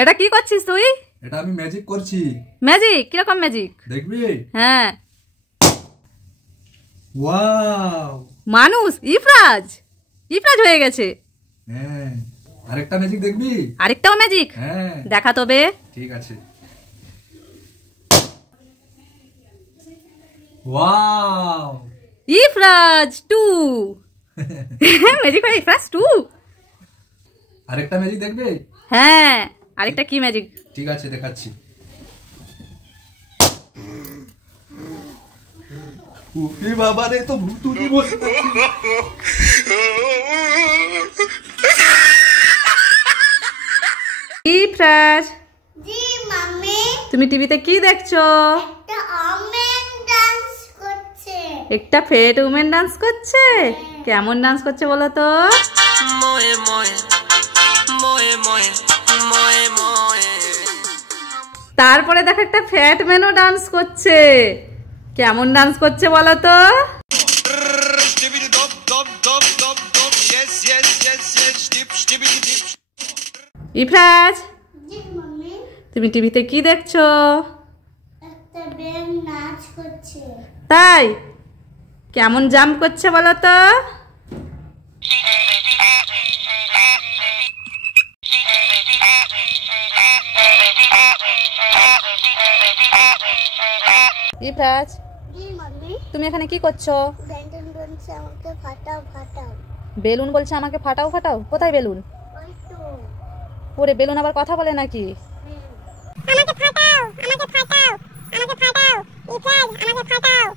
এটা কি করছিস তুই? এটা আমি ম্যাজিক করছি। ম্যাজিক? কিরকম ম্যাজিক দেখবি? হ্যাঁ। ওয়াও, মানুষ ইফরাজ হয়ে গেছে। হ্যাঁ, আরেকটা ম্যাজিক দেখবি? আরেকটাও ম্যাজিক? হ্যাঁ, দেখা তবে। ঠিক আছে। ওয়াও, ইফরাজ 2 ম্যাজিক করে ইফরাজ 2। আরেকটা ম্যাজিক দেখবে? হ্যাঁ, আরেকটা কি ম্যাজিক? ঠিক আছে, দেখাচ্ছি। ওরে বাবা রে, তো ভুতুড়ি বসে আছে। ইফরাজ, জি মাম্মি, তুমি টিভিতে কি দেখছো? একটা ওমেন ডান্স করছে। একটা ফেট উমেন ডান্স করছে? কেমন ডান্স করছে বলো তো? মোয়ে মোয়ে মোয়ে মোয়ে মোয়ে মোয়ে। তারপরে দেখো একটা ফ্যাট ম্যানও ডান্স করছে। কেমন ডান্স করছে বলো তো? ইফরাজ, জি মাম্মি, তুমি টিভিতে কি দেখছো? একটা ব্যান্ড নাচ করছে। তাই? কেমন জাম্প করছে বলো তো? ইফরাজ, জি মাম্মি, তুমি এখানে কি করছো? ব্যান্ড বলছে আমাকে ফাটাও ফাটাও। বেলুন বলছে আমাকে ফাটাও ফাটাও? কোথায় বেলুন? ওই তো। ওরে, বেলুন আবার কথা বলে নাকি? আমাকে ফাটাও, আমাকে ফাটাও, আমাকে ফাটাও, ইফরাজ আমাকে ফাটাও।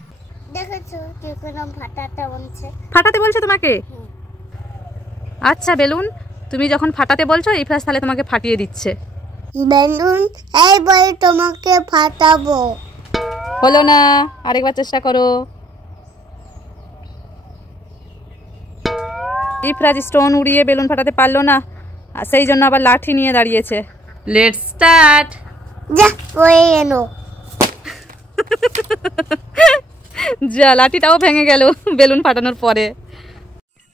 দেখেছো কি কোন ফাটাতে বলছে? ফাটাতে বলছে তোমাকে? আচ্ছা বেলুন, তুমি যখন ফাটাতে বলছো ইফরাজ তাহলে তোমাকে ফাটিয়ে দিচ্ছে। বেলুন এই বল তোমাকে ফাটাবো। হলো না, আরেকবার চেষ্টা করো। ইফরাজ স্টোন উড়িয়ে বেলুন ফাটাতে পারলো না, আর সেই জন্য আবার লাঠি নিয়ে দাঁড়িয়েছে। Let's start. যা হয়ে গেল। যা, লাঠিটাও ভেঙে গেল বেলুন ফাটানোর পরে।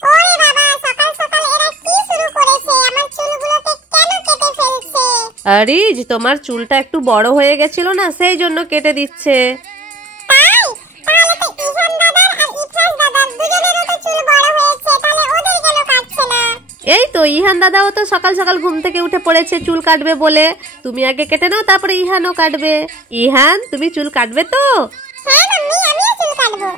ওরে বাবা, সকাল সকাল এরা কি শুরু করেছে? আমার চুলগুলোকে কেন কেটে ফেলছে? আরে তোমার চুলটা একটু বড় হয়ে গেছিল না, সেই জন্য কেটে দিচ্ছে। তাই? তাহলে তো ইহান দাদার আর ইফরাজ দাদার দুজনেরও তো চুল বড় হয়েছে, তাহলে ওদের কেন কাটছে না? এই তো ইহান দাদাও তো সকাল সকাল ঘুম থেকে উঠে পড়েছে চুল কাটবে বলে। তুমি আগে কেটে নাও, তারপরে ইহানও কাটবে। ইহান, তুমি চুল কাটবে তো? হ্যাঁ মাম্মি, আমিও চুল কাটবো।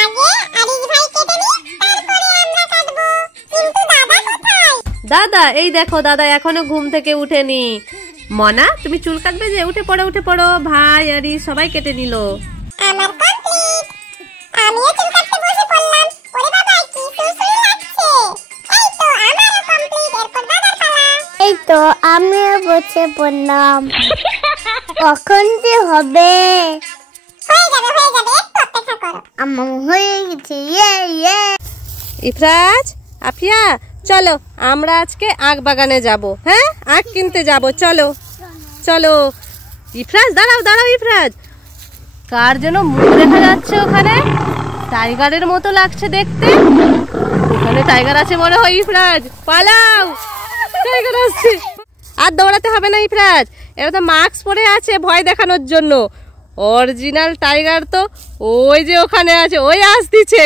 আগে আরিফ ভাই কেটে নি, তারপরে আমরা কাটবো। কিন্তু দাদা কোথায়? দাদা, এই দেখো দাদা এখনো ঘুম থেকে উঠেনি। মনা, তুমি চুল কাটবে যে? উঠে পড়ো উঠে পড়ো। ভাই আরি সবাই কেটে নিল। আমার কমপ্লিট। আমিও চুল কাটতে বসে পড়লাম। ওরে বাবা, কি সুসুরি লাগছে। এই তো আমারও কমপ্লিট, এরপর দাদার পালা। এই তো আমিও বসে পড়লাম। কখন যে হবে? হয়ে যাবে হয়ে যাবে, একটু অপেক্ষা করো। আমার হয়ে গেছে। ইয়ে ইয়ে। ইফরাজ, আফিয়া, চলো আমরা আজকে আখ বাগানে যাব। হ্যাঁ, আখ কিনতে যাব, চলো চলো। ইফরাজ, দাঁড়াও দাঁড়াও ইফরাজ, কার যেন মুখ দেখা যাচ্ছে ওখানে, টাইগারের মতো লাগছে দেখতে। ওখানে টাইগার আছে মনে হয়। ইফরাজ পালাও, টাইগার আসছে। আর দৌড়াতে হবে না ইফরাজ, এরা তো মাস্ক পরে আছে ভয় দেখানোর জন্য। অরিজিনাল টাইগার তো ওই যে ওখানে আছে, ওই আসছে।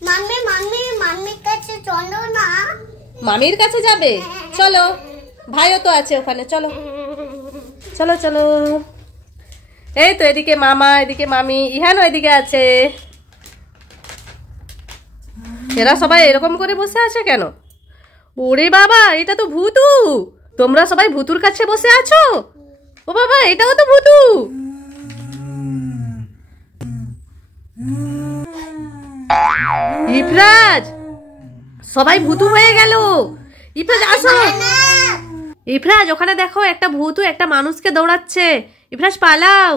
মাম্মি মাম্মি মাম্মির কাছে চলো না। মামির কাছে যাবে? চলো, ভাইও তো আছে ওখানে, চলো চলো চলো। এই তো এদিকে মামা, এদিকে মামি, ইহানও এদিকে আছে। এরা সবাই এরকম করে বসে আছে কেন? ওরে বাবা, এটা তো ভূতু। তোমরা সবাই ভূতুর কাছে বসে আছো? ও বাবা, এটাও তো ভূতু। ইফরাজ, সবাই ভূতু হয়ে গেল। ইফরাজ আসো। ইফরাজ, ওখানে দেখো একটা ভূতু একটা মানুষকে দৌড়াচ্ছে। ইফরাজ পালাও।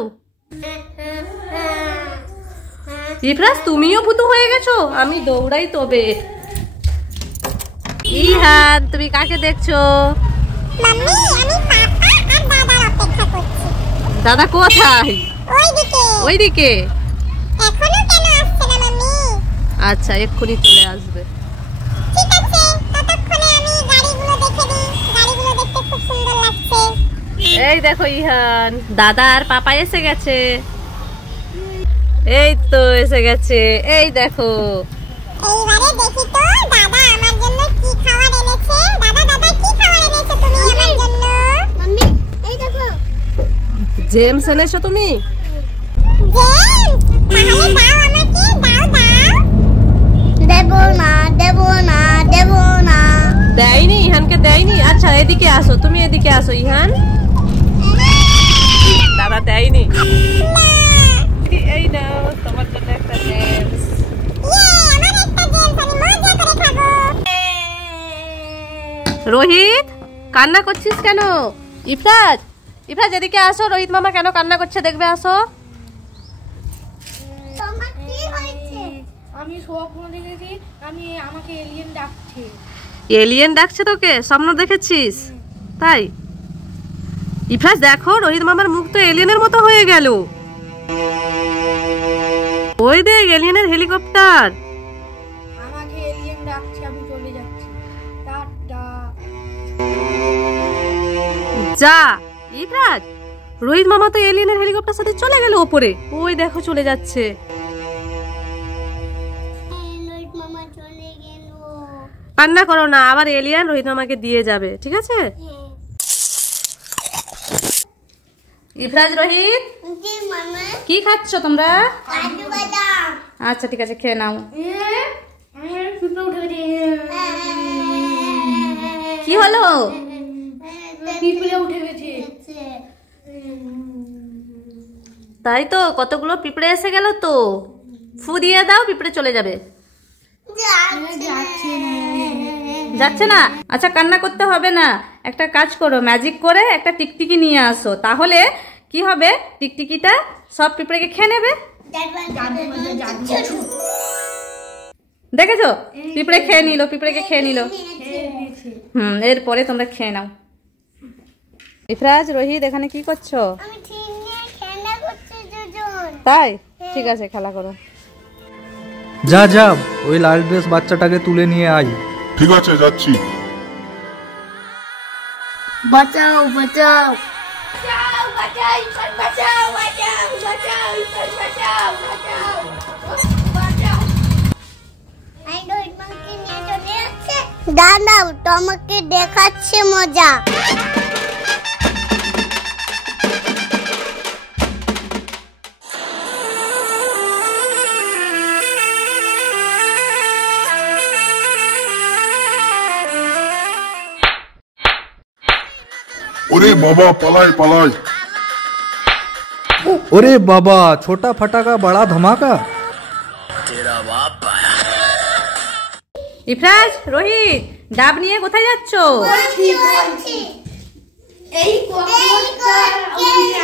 ইফরাজ, তুমিও ভূতু হয়ে গেছো? আমি দৌড়াই তবে। ইহান, তুমি কাকে দেখছো? মাম্মি, আমি পাপা আর দাদার অপেক্ষা করছি। দাদা কোথায়? ওইদিকে। ওইদিকে? এখনো কেন আসছে না মাম্মি? আচ্ছা, এক্ষুনি চলে আসবে। ঠিক আছে। এই দেখো ইহান, দাদা আর পাপা এসে গেছে। এই তো এসে গেছে, এই দেখো। এইবারে দেখি তো দাদা আমার জন্য কি খাবার এনেছে। দাদা দাদা কি খাবার এনেছো তুমি আমার জন্য? মাম্মি এই দেখো। জেমস এনেছো তুমি? জেমস তাহলে দাও আমাকে, দাও দাও। দেবো না দেবো না দেবো না। দেয়নি, ইহানকে দেয়নি। আচ্ছা এদিকে আসো, তুমি এদিকে আসো ইহান। দাদা দেয়নি। এই নাও তোমার জন্য একটা জেমস। আমার একটা জেমস আমি মজা করে খাবো। রোহিত কান্না করছিস কেন? ইফরাজ, ইফরাজ এদিকে আসো। রোহিত মামা কেন কান্না করছে দেখবে, আসো। তোমার কি হয়েছে? আমি স্বপ্ন দেখেছি, আমাকে এলিয়েন ডাকছে। এলিয়েন ডাকছে তোকে? স্বপ্ন দেখেছিস? তাই? ইফরাজ দেখো রোহিত মামার মুখ তো এলিয়েনের মতো হয়ে গেল। ওই দেখ এলিয়েনের হেলিকপ্টার। আমাকে এলিয়েন ডাকছে, আমি চলে যাচ্ছি, টাটা। যা ইফরাজ, রোহিত মামা তো এলিয়েনের হেলিকপ্টার সাথে চলে গেল ওপরে। ওই দেখো চলে যাচ্ছে। রোহিত মামা চলে গেল। কান্না করো না, আবার এলিয়েন রোহিত মামাকে দিয়ে যাবে, ঠিক আছে? ইফরাজ, রোহিত জি মামা। কি খাচ্ছ তোমরা? কাজু বাদাম। আচ্ছা ঠিক আছে, খেয়ে নাও। আমার পিঁপড়ে উঠে গেছে, কি হলো? পিঁপড়ে উঠে গেছে। তাই তো, কতগুলো পিঁপড়ে এসে গেল তো। ফু দিয়ে দাও, পিঁপড়ে চলে যাবে। যাচ্ছে না? আচ্ছা কান্না করতে হবে না, একটা কাজ করো, ম্যাজিক করে একটা টিকটিকি নিয়ে আসো, তাহলে কি হবে, টিকটিকিটা সব পিঁপড়েকে খেয়ে নেবে। দেখেছো পিঁপড়ে খেয়ে নিল, পিঁপড়েকে খেয়ে নিল। এরপরে তোমরা খেয়ে নাও। ইফরাজ, রোহিত এখানে কি করছো? আমি ঠিক নিয়ে খেলা করছি দুজন। তাই ঠিক আছে, খেলা করো। যা যা ওই লাল ড্রেস বাচ্চাটাকে তুলে নিয়ে আয়। ঠিক আছে যাচ্ছি। বাঁচাও বাঁচাও। বাঁচাও বাঁচাও ঈশ্বর বাঁচাও বাঁচাও বাঁচাও ঈশ্বর বাঁচাও বাঁচাও বাঁচাও। আই রোহিত মামাকে নিয়ে চলে যাচ্ছে। দাঁড়াও তোমাকে দেখাচ্ছে মজা। ওরে বাবা পালাই পালাই। ওরে বাবা, ছোটা ফটাকা বড়া ধামাকা। ইফরাজ, রোহিত ডাব নিয়ে কোথায় যাচ্ছ? এই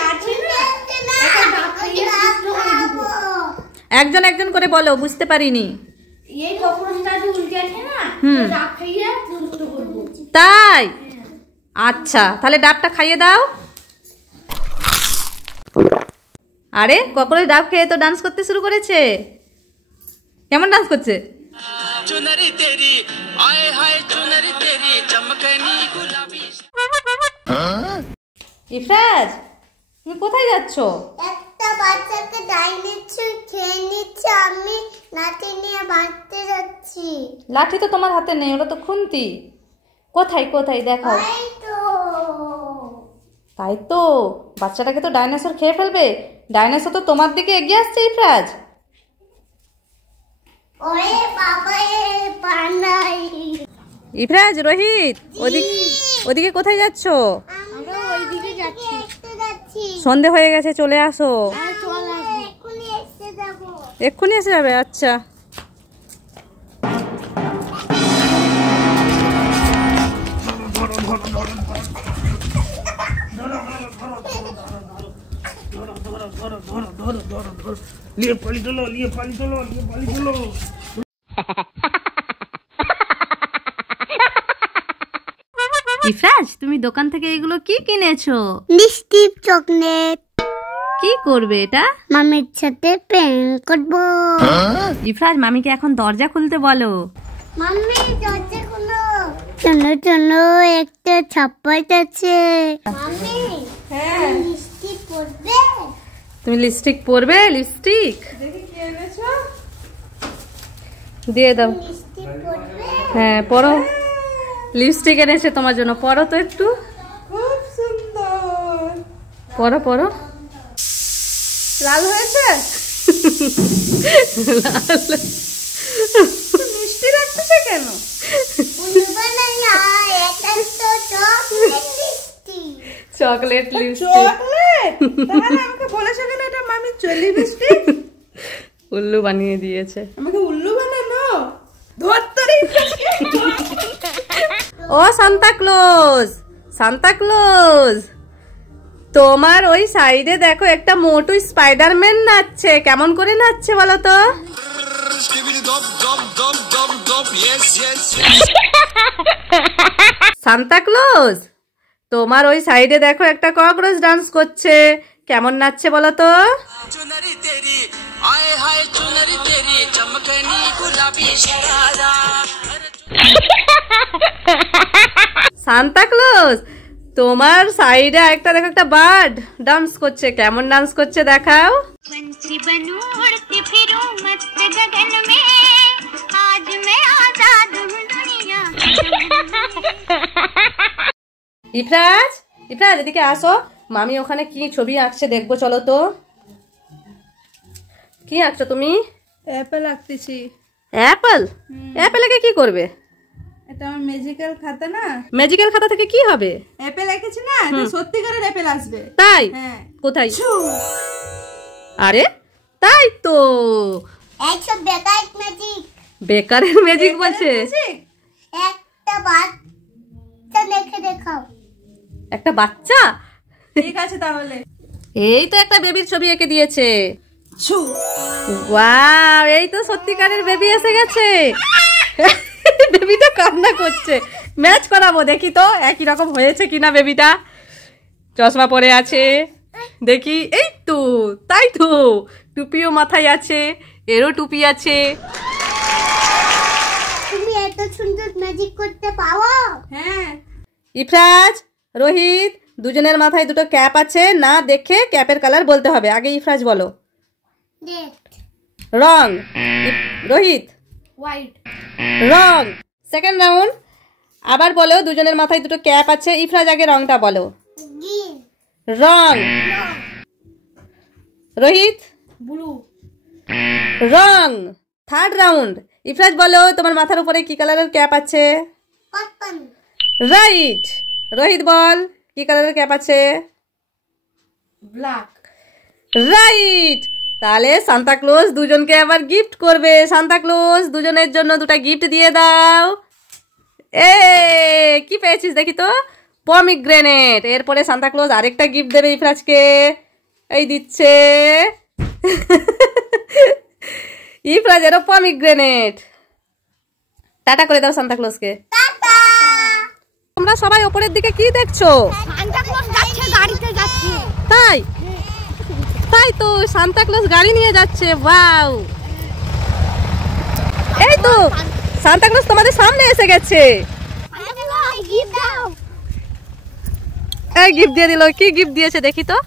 আছে না, একজন একজন করে বলো, বুঝতে পারিনি। এই কখনটা উল্টে আছে না, ডাক খাইয়ে দুষ্ট করবো। তাই? আচ্ছা তাহলে ডাবটা খাইয়ে দাও। আরে কখনো ডাব খেয়ে তো ডান্স করতে শুরু করেছে। কেমন ডান্স করছে? चुनरी तेरी आए हाय चुनरी तेरी चमकनी गुलाबी। ইফরাজ, তুমি কোথায় যাচ্ছ? একটা বাচ্চাকে ডাইনিচ্ছে খেয়ে নিচ্ছে, আমি লাঠি নিয়ে বাঁধতে যাচ্ছি। লাঠি তো তোমার হাতে নেই, ওটা তো খুন্তি। কোথায় কোথায় দেখাও। এই তো তাই তো, বাচ্চাটাকে তো ডাইনোসর খেয়ে ফেলবে। ডাইনোসর তো তোমার দিকে এগিয়ে আসছে ইফরাজ। ওরে বাবা এ পানাই। ইফরাজ, রোহিত ওদিকে কোথায় যাচ্ছ? আমরা ওইদিকে যাচ্ছি। সন্ধে হয়ে গেছে, চলে আসো। এক্ষুনি এসে যাবো। এক্ষুনি এসে যাবে? আচ্ছা। ইফরাজ, তুমি দোকান থেকে এগুলো কি কিনেছো? মিষ্টি চকলেট। কি করবে এটা? মামির সাথে প্রেম করবো। ইফরাজ, মামিকে এখন দরজা খুলতে বলো। মাম্মি দরজা খুলো। শোনো শোনো, একটা ছাপ্পাইট আছে। মাম্মি হ্যাঁ লিপস্টিক পরবে? তুমি লিপস্টিক পরবে? লিপস্টিক দেখি কি এনেছো। দিয়ে দাও। লিপস্টিক পরবে? হ্যাঁ পরো, লিপস্টিক এনেছে তোমার জন্য, পরো তো একটু, খুব সুন্দর। পরো পরো। লাল হয়েছে? লাল। মিষ্টি রাখতেছে কেন? উল্লু বানানা, এটা তো chocolate lipstick. Chocolate lipstick. Chocolate? তাহলে আমাকে বলেছো কেন এটা মামি লিপস্টিক? উল্লু বানিয়ে দিয়েছে। আমাকে উল্লু বানানো ধরতরি। ও সান্তা ক্লজ, সান্তা ক্লজ, তোমার ওই সাইডে দেখো একটা মোটু স্পাইডারম্যান নাচছে, কেমন করে নাচছে বলো তো? সান্তা ক্লজ, তোমার ওই সাইডে দেখো একটা ককরোচ ডান্স করছে, কেমন নাচছে বলো তো? चुनरी तेरी आए हाय चुनरी तेरी चमकनी गुलाबी शरारा। সান্তা ক্লজ, তোমার সাইডে একটা দেখো একটা বার্ড ডান্স করছে, কেমন ডান্স করছে দেখাও। पंछी बनूं उड़ती फिरूं मस्त गगन में, आज मैं आजाद हूँ दुनिया ইফরাজ, ইফরাজ এদিকে আসো, মামি ওখানে কি ছবি আঁকছে দেখবো, চলো তো। কি আঁকছো তুমি? অ্যাপেল আঁকতেছি। অ্যাপেল? অ্যাপেলকে কি করবে? এটা আমার ম্যাজিক্যাল খাতা না, ম্যাজিক্যাল খাতা থেকে কি হবে? অ্যাপেল এঁকেছি না, এটা সত্যিকারের অ্যাপেল আসবে। তাই? হ্যাঁ। কোথায়? আরে তাই তো, ऐसा बेकार मैजिक। বেকারের ম্যাজিক বলছে। একটা বাচ্চা দেখে দেখাও। একটা বাচ্চা? ঠিক আছে তাহলে। এই তো একটা বেবির ছবি এঁকে দিয়েছে। ছু। ওয়াও, এই তো সত্যিকারের বেবি এসে গেছে। বেবিটা কান্না করছে, ম্যাচ করাবো দেখি তো একই রকম হয়েছে কিনা। বেবিটা চশমা পরে আছে দেখি, এই তো তাই তো, টুপিও মাথায় আছে, এরও টুপি আছে। তুমি এত সুন্দর ম্যাজিক করতে পারো? হ্যাঁ। ইফরাজ, রোহিত, দুজনের মাথায় দুটো ক্যাপ আছে, না দেখে ক্যাপের কালার বলতে হবে। আগে ইফরাজ বলো। দেখ। রং। রোহিত হোয়াইট। রং। সেকেন্ড রাউন্ড, আবার বলো, দুজনের মাথায় দুটো ক্যাপ আছে। ইফরাজ আগে রংটা বলো। গ্রিন। রং। রোহিত ব্লু। রং। থার্ড রাউন্ড, ইফরাজ বলো, তোমার মাথার উপরে কি কালারের ক্যাপ আছে? কটন। রাইট। রোহিত বল, কি কালারের ক্যাপ আছে? ব্ল্যাক। রাইট। তাহলে সান্তা ক্লজ দুজনকে আবার গিফট করবে। সান্তা ক্লজ দুজনের জন্য দুটো গিফট দিয়ে দাও। এ কি পেয়েছিস দেখি তো? পমিগ্রেনেট। এরপরে সান্তা ক্লজ আরেকটা গিফট দেবে ইফরাজকে, এই দিচ্ছে। ইফরাজ এরও পমিগ্রেনেট। টাটা করে দাও সান্তা ক্লজকে। টাটা। তোমরা সবাই ওপরের দিকে কি দেখছো? সান্তা ক্লজ যাচ্ছে, গাড়িতে যাচ্ছে। তাই? তাই তো, সান্তা ক্লজ গাড়ি নিয়ে যাচ্ছে। ওয়াও, এই তো সান্তা ক্লজ তোমাদের সামনে এসে গেছে। গিফট দাও। এই গিফট দিয়ে দিল। কি গিফট দিয়েছে দেখি তো?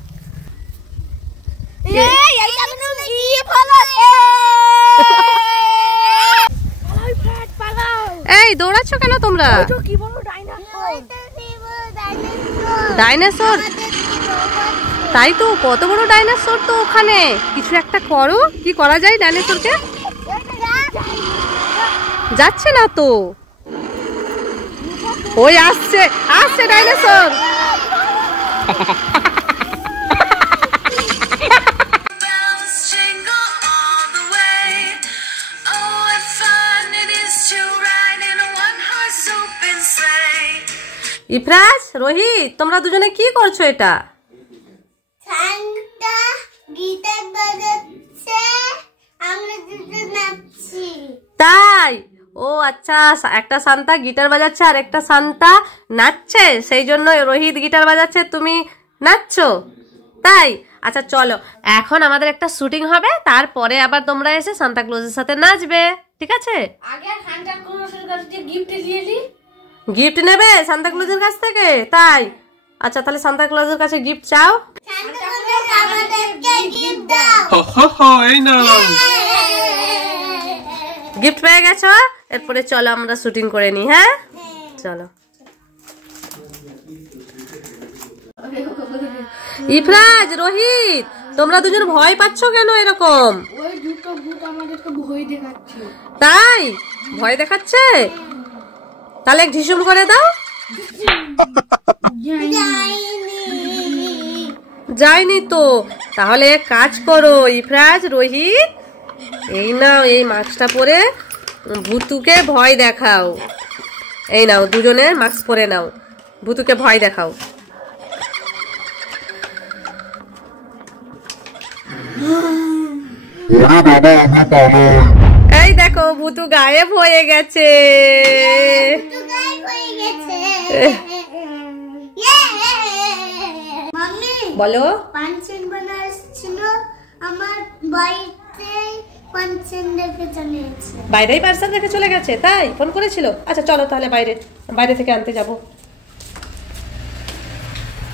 এই এইটা তুমি গিফট হলো। পালাও ফ্রেড পালাও। এই দৌড়াচ্ছ কেন তোমরা? তো কি বলো ডাইনোসর। ডাইনোসর? তাই তো, কত বড় ডাইনোসর তো ওখানে। কিছু একটা করো, কি করা যায় ডাইনোসরকে? যাচ্ছে না তো। ওই আসছে, আসছে ডাইনোসর। ইফরাজ, রোহিত, তোমরা দুজনে কি করছো এটা? সান্তা গিটার বাজাচ্ছে, আমরা দুজন নাচছি। তাই? ও আচ্ছা, একটা সান্তা গিটার বাজাচ্ছে আর একটা সান্তা নাচছে, সেই জন্য রোহিত গিটার বাজাচ্ছে, তুমি নাচছো। তাই? আচ্ছা চলো, এখন আমাদের একটা শুটিং হবে, তারপরে আবার তোমরা এসে সান্তা ক্লজের সাথে নাচবে, ঠিক আছে? আগে সান্তা ক্লজের কাছ থেকে গিফট নিয়ে নি। গিফট নেবে সান্তা ক্লজের কাছ থেকে? তাই? আচ্ছা তাহলে সান্তা ক্লজের কাছে গিফট চাও। এই নাও গিফট পেয়ে গেছো, এরপরে চলো আমরা শুটিং করে নি। হ্যাঁ চলো। ইফরাজ, রোহিত, তোমরা দুজন ভয় পাচ্ছ কেন এরকম? ওই দুটো ভূত আমাদেরকে ভয় দেখাচ্ছে। তাই ভয় দেখাচ্ছে? তাহলে ঢিসুম করে দাও। যায়নি তো? তাহলে এক কাজ করো ইফরাজ, রোহিত, এই নাও এই মাস্কটা পরে ভূতুকে ভয় দেখাও। এই নাও দুজনে মাস্ক পরে নাও, ভূতুকে ভয় দেখাও। এই দেখো ভূতু গায়েব হয়ে গেছে। বলো। পাঞ্চেন বানাচ্ছিল আমার বাড়িতে, পাঞ্চেন রেখে চলে গেছে। বাইরেই পার্সেল রেখে চলে গেছে? তাই ফোন করেছিল? আচ্ছা চলো তাহলে বাইরে থেকে আনতে যাব।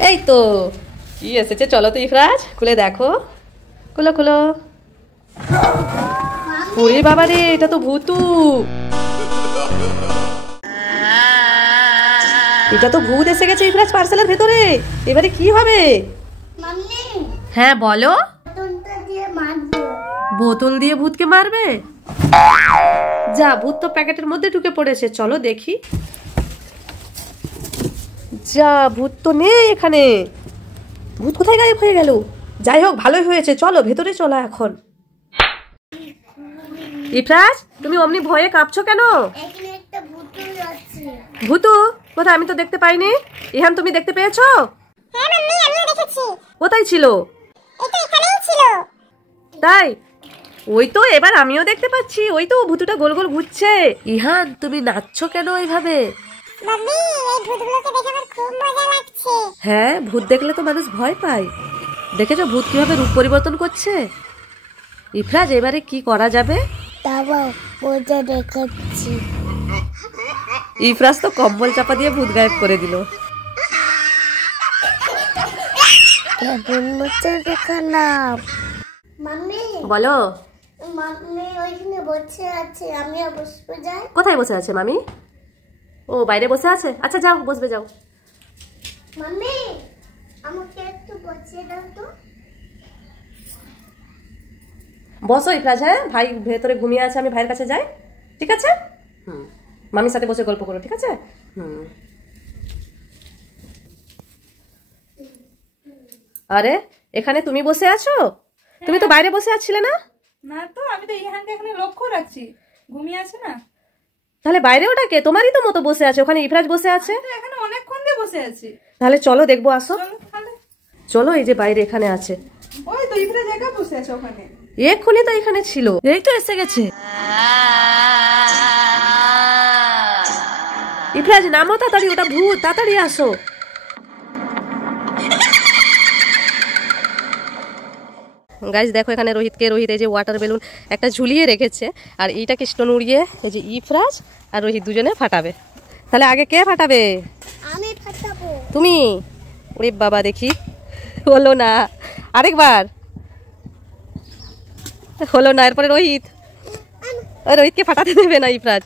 এই তো কি এসেছে, চলো তো ইফরাজ খুলে দেখো। খুলো খুলো। ওরে বাবা রে, এটা তো ভূতু। এটা তো ভূত এসে গেছে ইফরাজ পার্সেলের ভেতরে। এবারে কি হবে? মাম্মি, হ্যাঁ বলো। বোতলটা দিয়ে মারবো। বোতল দিয়ে ভূতকে মারবে? যা, ভূত তো প্যাকেটের মধ্যে ঢুকে পড়েছে, চলো দেখি। যা, ভূত তো নেই এখানে। ভূত কোথায় গায়েব হয়ে গেল? যাই হোক ভালোই হয়েছে, চলো ভেতরে চলো এখন। ইফরাজ, তুমি অমনি ভয়ে কাঁপছো কেন? এখানে একটা বোতল আছে। ভূতু কোথায়? আমি তো দেখতে পাইনি। ইহান, তুমি দেখতে পেয়েছো? হ্যাঁ মাম্মি, আমিও দেখেছি। কোথায় ছিল? এটা এখানেই ছিল। তাই? ওই তো এবার আমিও দেখতে পাচ্ছি, ওই তো ভূতুটা গোল গোল ঘুরছে। ইহান, তুমি নাচছো কেন এইভাবে? মাম্মি, এই ভূতগুলোকে দেখে আমার খুব মজা লাগছে। হ্যাঁ, ভূত দেখলে তো মানুষ ভয় পায়। দেখেছো ভূত কিভাবে রূপ পরিবর্তন করছে? ইফরাজ, এবারে কি করা যাবে? দাঁড়াও, মজা দেখাচ্ছি। ইফরাজ তো কম্বল চাপা দিয়ে ভূত গায়েব করে দিল। কেমন মজা দেখালাম। মাম্মি বলো। মাম্মি ওইখানে বসে আছে, আমিও বসবো। যাই। কোথায় বসে আছে মামি? ও বাইরে বসে আছে। আচ্ছা যাও, বসবে যাও। মাম্মি, আমাকে একটু বসিয়ে দাও তো। বসো ইফরাজ। হ্যাঁ, ভাই ভেতরে ঘুমিয়ে আছে, আমি ভাইয়ের কাছে যাই। ঠিক আছে? মামির সাথে বসে গল্প করো। ঠিক আছে? আরে এখানে তুমি বসে আছো? তুমি তো বাইরে বসে আছিলে না? না তো, আমি তো ইহানকে এখানে লক্ষ্য রাখছি, ঘুমিয়ে আছে না। তাহলে বাইরে ওটাকে? তোমারই তো মতো বসে আছে, ওখানে ইফরাজ বসে আছে। এখানে অনেকক্ষণ দিয়ে বসে আছি। তাহলে চলো দেখবো, আসো। তাহলে চলো, এই যে বাইরে এখানে আছে। ওই তো ইফরাজ একা বসে আছে ওখানে। এক্ষুনি তো এখানে ছিল, এই তো এসে গেছে। ইফরাজ নামো তাড়াতাড়ি, ওটা ভূত, তাড়াতাড়ি আসো। গাইস দেখো এখানে রোহিত এই যে ওয়াটার বেলুন একটা ঝুলিয়ে রেখেছে, আর এইটা কৃষ্ণ উড়িয়ে এই যে ইফরাজ আর রোহিত দুজনে ফাটাবে। তাহলে আগে কে ফাটাবে? আমি ফাটাবো। তুমি? ওরে বাবা, দেখি হলো না, আরেকবার। হলো না, এরপরে রোহিত। ওই রোহিতকে ফাটাতে দেবে না ইফরাজ,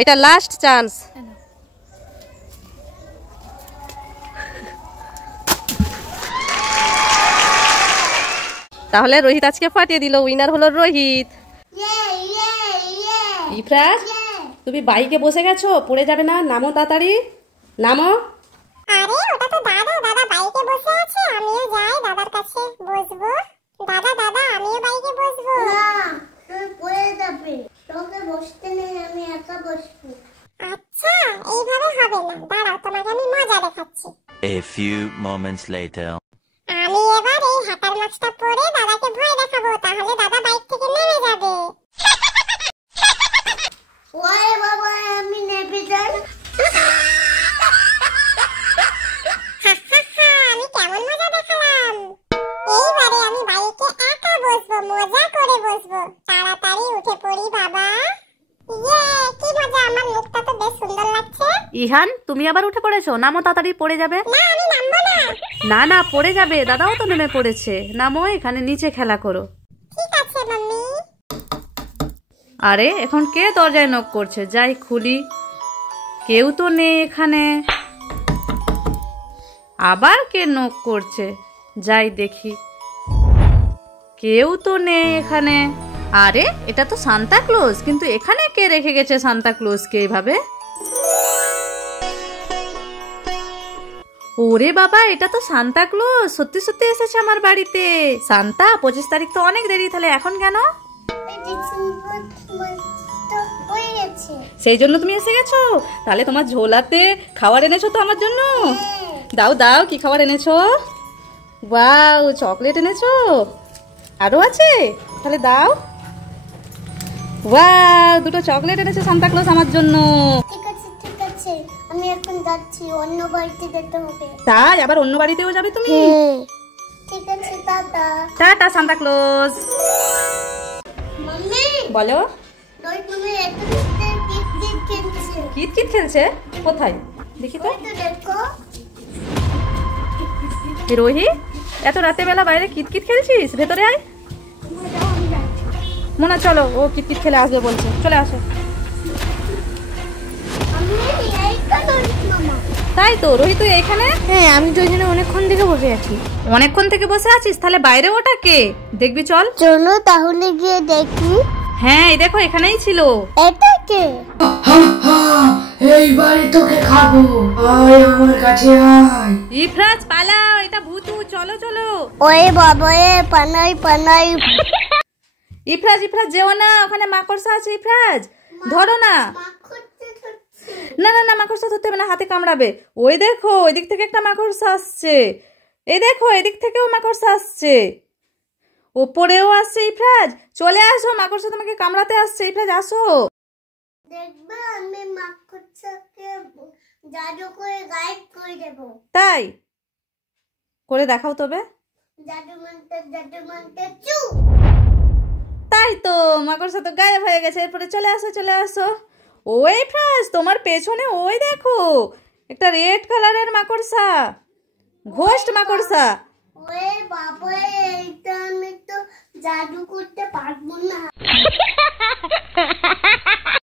এটা লাস্ট চান্স। তাহলে রোহিত আজকে ফাটিয়ে দিল, উইনার হলো রোহিত। ইফরাজ, তুমি বাইকে বসে গেছো, পড়ে যাবে না, নামো তাড়াতাড়ি, নামো। আরে ওটা তো দাদা, দাদা বাইকে বসে আছে, আমিও যাই দাদার কাছে বসবো। দাদা দাদা, আমিও বাইকে বসবো। না, তুই পড়ে যাবে, তোকে বসতে নেই, আমি একা বসবো। আচ্ছা, এইভাবে হবে না, দাঁড়াও তোমাকে আমি মজা দেখাচ্ছি। A few moments later. আমি এবার এই হাতার মাস্কটা পরে দাদাকে ভয় দেখাবো, তাহলে দাদা বাইক থেকে নেমে যাবে। ওরে বাবা, আমি নেমে যাই। আমি কেমন মজা দেখালাম। এইবারে আমি বাইকে একা বসবো, মজা করে বসবো। তাড়াতাড়ি উঠে পড়ি বাবা। ইয়ে, কি মজা, আমার মুখটা তো বেশ সুন্দর লাগছে। ইহান তুমি আবার উঠে পড়েছো, নামো তাড়াতাড়ি, পড়ে যাবে। না আমি নামবো না। না না পড়ে যাবে, দাদাও তো নেমে পড়েছে, নামো এখানে নিচে খেলা করো। ঠিক আছে মাম্মি। আরে এখন কে দরজায় নক করছে, যাই খুলি। কেউ তো নেই এখানে। আবার কে নক করছে, যাই দেখি। কেউ তো নেই এখানে। আরে এটা তো সান্তা ক্লজ, কিন্তু এখানে কে রেখে গেছে সান্তা ক্লজকে এইভাবে? ওরে বাবা, এটা তো সান্তা ক্লজ সত্যি সত্যি এসেছে আমার বাড়িতে। সান্তা 25 তারিখ তো অনেক দেরি, তাহলে এখন কেন? সেই জন্য তুমি এসে গেছো? তাহলে তোমার ঝোলাতে খাবার এনেছো তো আমার জন্য? দাও দাও, কি খাবার এনেছো? ওয়াও, চকলেট এনেছো? আরো আছে? তাহলে দাও। ওয়াও, দুটো চকলেট এনেছে সান্তা ক্লজ আমার জন্য। ঠিক আছে ঠিক আছে, আমি এখন যাচ্ছি, অন্য বাড়িতে যেতে হবে। তাই আবার অন্য বাড়িতেও যাবে তুমি? ঠিক আছে tata. Tata Santa Claus. Mummy বলো। ওই তুমি এত কিট খেলছে। কিট কিট খেলছে? কোথায় দেখি তো। ওই তো দেখো। রোহি, এত রাতে বেলা বাইরে কিটকিট খেলছিস? ভেতরে আয়। মোনা চলো, ও কিটকিট খেলে আসবে বলছে, চলে আসো। তাই তো রোহি, তুই এইখানে? হ্যাঁ আমি তো এখানে অনেকক্ষণ থেকে বসে আছি। অনেকক্ষণ থেকে বসে আছিস? তাহলে বাইরে ওটা কে? দেখবি চল। চলো তাহলে গিয়ে দেখি। হ্যাঁ এই দেখো, এখানেই ছিল। এটা কে? এইবারে তোকে খাবো, আয় আমার কাছে আয়। ইফরাজ পালাও, এটা ভূতু, চলো চলো। ওই বাবা এ পানাই পানাই। ইফরাজ ইফরাজ যেও না, ওখানে মাকড়সা আছে। ইফরাজ ধরো না। না না না, মাকড়সা ধরতে হবে না, হাতে কামড়াবে। ওই দেখো, ওই দিক থেকে একটা মাকড়সা আসছে। এই দেখো, এদিক থেকেও মাকড়সা আসছে, ওপরেও আসছে। ইফরাজ চলে আসো, মাকড়সা তোমাকে কামড়াতে আসছে। ইফরাজ আসো। দেখবে আমি মাকড়সাকে জাদু করে গায়েব করে দেব। তাই করে দেখাও তবে। জাদু মন্ত্র চু। তাই তো, মাকড়সা তো গায়েব হয়ে গেছে। এরপরে চলে আসো চলে আসো। ওই ফ্রাজ, তোমার পেছনে ওই দেখো একটা রেড কালারের মাকড়সা, ঘোস্ট মাকড়সা। ওরে বাবা, এইটা আমি তো জাদু করতে পারবো না।